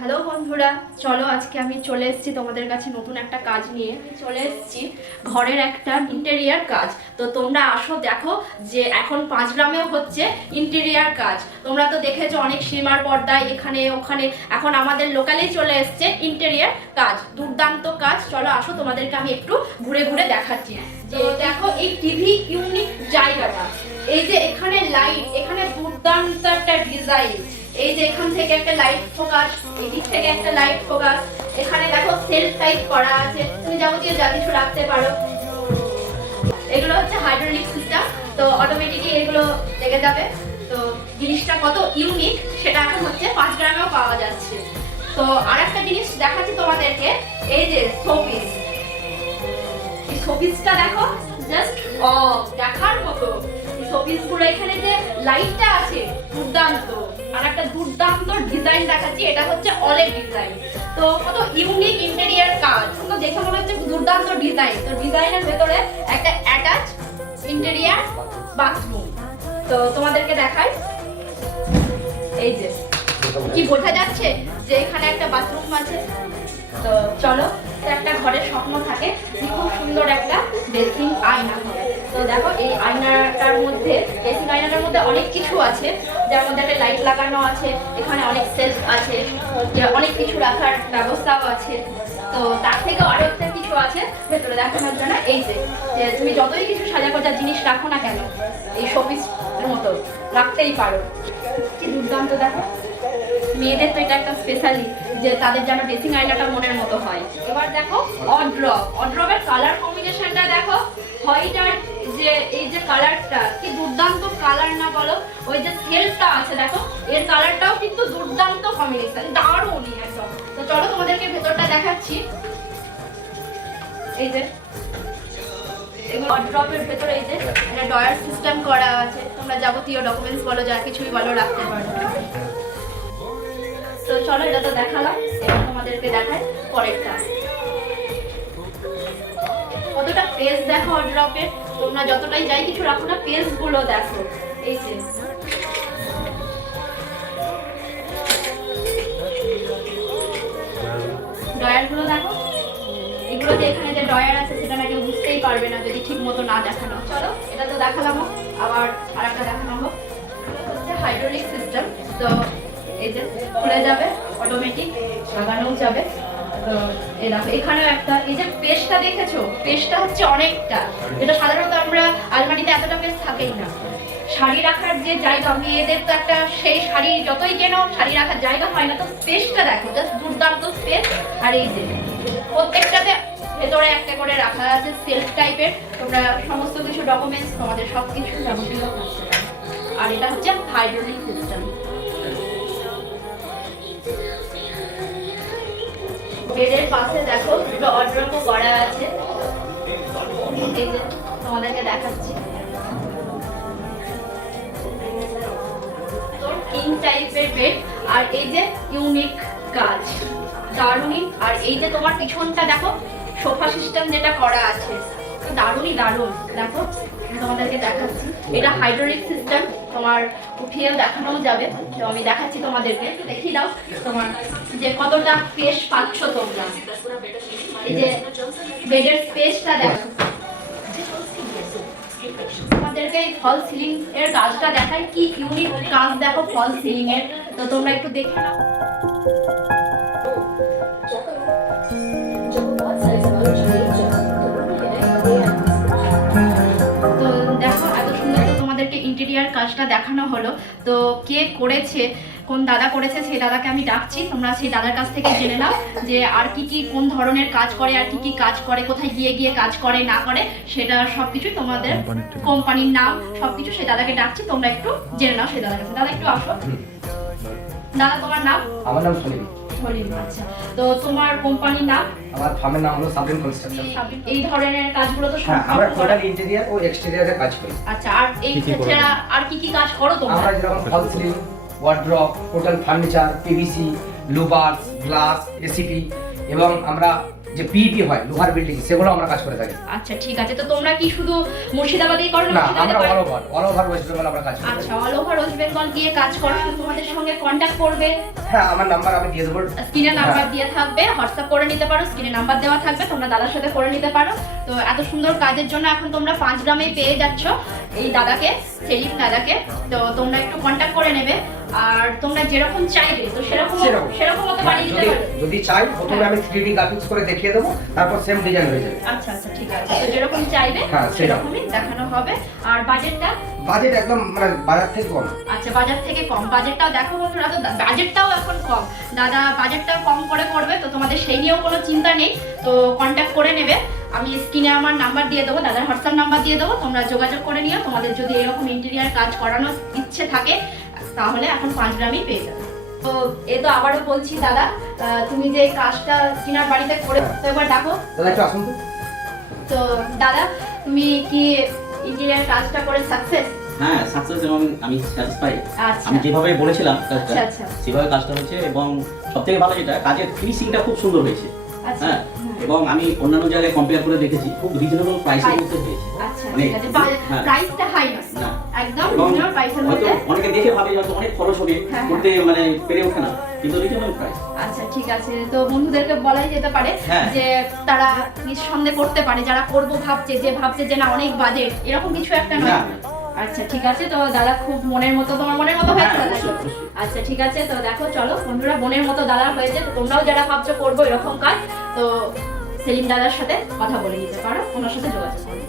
Hello বন্ধুরা, চলো আজকে আমি চলে এসেছি তোমাদের কাছে নতুন একটা কাজ নিয়ে। চলে এসেছি ঘরের একটা ইন্টেরিয়ার কাজ। তো তোমরা আসো, দেখো যে এখন পাঁচ গ্রামেও হচ্ছে ইন্টেরিয়ার কাজ। তোমরা তো দেখেছ অনেক সিনেমার পর্দায় এখানে, ওখানে। এখন আমাদের লোকালেই চলে এসছে ইন্টেরিয়ার কাজ, দুর্দান্ত কাজ। চলো আসো, তোমাদেরকে আমি একটু ঘুরে ঘুরে দেখাচ্ছি। যে দেখো, এই টিভি ইউনিক জায়গাটা। এই যে এখানে লাইট এখানে দুর্দান্ত একটা ডিজাইন এই যে এখান থেকে একটা লাইট ফোকাস এই দিক থেকে একটা লাইট ফোকাস এখানে দেখো সেল টাইপ করা আছে। তুমি যাবতীয় যা কিছু রাখতে পারো। এগুলো হচ্ছে হাইড্রোলিক সিস্টেম তো অটোমেটিকলি এগুলো লেগে যাবে। তো জিনিসটা কত ইউনিক সেটা এখন হচ্ছে পাঁচ গ্রামেও পাওয়া যাচ্ছে। তো আর একটা জিনিস দেখাচ্ছি তোমাদেরকে, এই যে শোপিস এই শোপিসটা দেখো জাস্ট দেখার মতো। শোপিসগুলো এখানে যে লাইটটা আছে, দুর্দান্ত। আর একটা দুর্দান্ত ডিজাইন দেখাচ্ছি, এটা হচ্ছে অলের ডিজাইন তো কত ইউনিক ইন্টেরিয়ার কাজ। তো দেখে মনে হচ্ছে দুর্দান্ত ডিজাইন তো ডিজাইনের ভেতরে একটা অ্যাটাচ ইন্টেরিয়ার বাথরুম তো তোমাদেরকে দেখাই। এই যে কি বোঝা যাচ্ছে যে এখানে একটা বাথরুম আছে? তো চলো, একটা ঘরের স্বপ্ন থাকে খুব সুন্দর একটা বেসিং আয়না তো দেখো, এই আয়নাটার মধ্যে বেসিং আয়নাটার মধ্যে অনেক কিছু আছে। যার মধ্যে একটা লাইট লাগানো আছে, এখানে অনেক সেলফ আছে অনেক কিছু রাখার ব্যবস্থাও আছে। তো তার থেকেও আরও একটা কিছু আছে, ভেতরে দেখানোর জন্য। এই যে তুমি যতই কিছু সাজা গোজা জিনিস রাখো না কেন, এই শোপিস মতো রাখতেই পারো। কি দুর্দান্ত দেখো। মেয়েদের তো এটা একটা স্পেশালি যে তাদের যেন ড্রেসিং আয়নাটা মনের মতো হয়। এবার দেখো অড্রপ অড্রপের কালার কম্বিনেশনটা দেখো। হোয়াইট আর যে, এই যে কালারটা কি দুর্দান্ত কালার না বলো? ওই যে সেলটা আছে, দেখো। এর কালারটাও কিন্তু দুর্দান্ত কম্বিনেশন দারুণই একদম। তো চলো তোমাদেরকে ভেতরটা দেখাচ্ছি। এই যে ড্রপের ভেতরে এই যে একটা ডয়ার সিস্টেম করা আছে। তোমরা যাবতীয় ডকুমেন্টস বলো, যা কিছুই বলো, রাখতে পারো। তো চলো এটা তো দেখালাম এবার তোমাদেরকে দেখাই পরেরটা। কতটা পেজ দেখো ড্রপের তোমরা যতটাই যাই কিছু রাখো না পেজগুলো দেখো। এই যে। ডয়ারগুলো দেখো। এগুলো যে এখানে যে ডয়ার আছে, সেটা নাকি বুঝতেই পারবে না যদি ঠিক মতো না দেখানো। চলো, এটা তো দেখালাম। আবার আর একটা দেখানো হোক। হচ্ছে হাইড্রোলিক সিস্টেম তো এই খুলে যাবে অটোমেটিক লাগানোও যাবে। এখানেও একটা, এই যে পেস্টটা দেখেছ? পেস্টটা হচ্ছে অনেকটা। যেটা সাধারণত আমরা আলমারিতে এতটা পেস্ট থাকেই না। শাড়ি রাখার যে জায়গা, মেয়েদের তো একটা সেই শাড়ি, যতই কেন শাড়ি রাখার জায়গা হয় না, তো স্পেসটা দেখো জাস্ট দুর্দান্ত স্পেস আর এই যে, প্রত্যেকটাতে ভেতরে একটা করে রাখা আছে সেলফ টাইপের তোমরা সমস্ত কিছু ডকুমেন্টস তোমাদের সব কিছু আর এটা হচ্ছে হাইড্রোলিক সিস্টেম বেডের পাশে দেখো দুটো অড্রপও করা আছে। এই যে তোমাদেরকে দেখাচ্ছি। কিং টাইপের বেড আর এই যে ইউনিক কাজ, দারুণই। আর এই যে তোমার পিছনটা দেখো সোফা সিস্টেম যেটা করা আছে। দারুণই দারুণ। দেখো, তোমাদেরকে দেখাচ্ছি। এটা হাইড্রোলিক সিস্টেম তোমার উঠিয়েও দেখানোও যাবে। তো আমি দেখাচ্ছি তোমাদেরকে। দেখি দাও তোমার যে কতটা স্পেস পাচ্ছ তোমরা। এই যে বেডের স্পেসটা দেখো। তোমাদেরকে এই ফল সিলিং এর কাজটা দেখায় কি ইউনিক কাজ দেখো ফল সিলিং এর তো তোমরা একটু দেখে নাও। ইন্টেরিয়ার কাজটা দেখানো হলো। তো কে করেছে কোন দাদা করেছে সেই দাদাকে আমি ডাকছি। তোমরা সেই দাদার কাছ থেকে জেনে নাও যে আর কি কি কোন ধরনের কাজ করে আর কি কি কাজ করে কোথায় গিয়ে গিয়ে কাজ করে না করে সেটা সবকিছু তোমাদের কোম্পানির নাম সবকিছু সেই দাদাকে ডাকছি। তোমরা একটু জেনে নাও সেই দাদার কাছে। দাদা একটু আসো। দাদা তোমার নাম? আমার নাম সলিম আচ্ছা। তো তোমার কোম্পানির নাম? আমার ফার্মের নাম হলো সাবরিন কনস্ট্রাকশন এই ধরনের কাজগুলো তো হ্যাঁ আমরা টোটাল ইন্টেরিয়ার ও এক্সটেরিয়ারে কাজ করি। আচ্ছা আর এই কি কি করো? ছাড়া আর কি কি কাজ করো তোমরা? আমরা যেরকম false ceiling wardrobe total furniture PVC louvers glass ACP এবং আমরা যে পিইপি হয় লোহার বিল্ডিং সেগুলো আমরা কাজ করে থাকি। আচ্ছা ঠিক আছে। তো তোমরা কি শুধু মুর্শিদাবাদেই করো না আমরা all over all over West Bengal আমরা কাজ করে আচ্ছা অল ওভার ওয়েস্ট বেঙ্গল গিয়ে কাজ করো। তোমাদের সঙ্গে কন্টাক্ট করবে। হ্যাঁ আমার নাম্বার আমি দিয়ে দেবো। স্ক্রিনে নাম্বার হ্যাঁ। দিয়ে থাকবে হোয়াটসঅ্যাপ করে নিতে পারো স্ক্রিনে নাম্বার দেওয়া থাকবে তোমরা দাদার সাথে করে নিতে পারো। তো এত সুন্দর কাজের জন্য এখন তোমরা পাঁচ গ্রামেই পেয়ে যাচ্ছ। এই দাদাকে সেলিম দাদাকে। তো তোমরা একটু কন্ট্যাক্ট করে নেবে। আর তোমরা যেরকম চাইবে তো সেরকম সেরকম। মতো বানিয়ে দিতে পারবে। যদি চাই প্রথমে আমি থ্রি ডি গ্রাফিক্স করে দেখিয়ে দেবো তারপর সেম ডিজাইন হয়ে যাবে। আচ্ছা আচ্ছা ঠিক আছে। তো যেরকম চাইবে হ্যাঁ, সেরকমই দেখানো হবে। আর বাজেটটা বাজেট একদম মানে বাজার থেকে কম। আচ্ছা বাজার থেকে কম। বাজেটটাও দেখো বন্ধুরা তো বাজেটটাও এখন কম। দাদা বাজেটটাও কম করে করবে তো তোমাদের সেই নিয়েও কোনো চিন্তা নেই। তো কন্ট্যাক্ট করে নেবে। আমি স্ক্রিনে আমার নাম্বার দিয়ে দেবো দাদার হোয়াটসঅ্যাপ নাম্বার দিয়ে দেবো তোমরা যোগাযোগ করে নিও। তোমাদের যদি এরকম ইন্টেরিয়ার কাজ করানোর ইচ্ছে থাকে তাহলে এখন পাঁচ গ্রামই পেয়ে যাবে। তো এ তো আবারও বলছি দাদা তুমি যে কাজটা চিনার বাড়িতে করে তো এবার ডাকো। দাদা একটু আসুন তো। দাদা তুমি কি ইন্টেরিয়ার কাজটা করে সাকসেস হ্যাঁ সাকসেস এবং আমি স্যাটিসফাই আচ্ছা। আমি যেভাবে বলেছিলাম কাজটা আচ্ছা, আচ্ছা। সেভাবে কাজটা হয়েছে এবং সব থেকে ভালো যেটা কাজের ফিনিশিংটা খুব সুন্দর হয়েছে। আচ্ছা। হ্যাঁ। এবং আমি অন্যান্য জায়গায় কম্পেয়ার করে দেখেছি খুব রিজনেবল প্রাইসের। মধ্যে হয়েছে আচ্ছা মানে, আছে হ্যাঁ। প্রাইসটা হাই না একদম রিজনেবল প্রাইসের মধ্যে অনেকে দেখে ভাবে হয়তো অনেক খরচ হবে হ্যাঁ, করতে মানে পেরে ওঠে না কিন্তু রিজনেবল প্রাইস আচ্ছা ঠিক আছে তো বন্ধুদেরকে বলাই যেতে পারে হ্যাঁ। যে তারা নিঃসন্দেহে করতে পারে যারা করব ভাবছে যে ভাবছে যে না অনেক বাজেট এরকম কিছু একটা নয় আচ্ছা ঠিক আছে তো দাদা খুব মনের মতো তোমার মনের মতো হয়েছে হ্যাঁ। আচ্ছা ঠিক আছে তো দেখো চলো বন্ধুরা বোনের মতো দাদা হয়েছে তোমরাও যারা ভাবছ করব এরকম কাজ তো সেলিম দাদার সাথে কথা বলে নিতে পারো ওনার সাথে যোগাযোগ করে।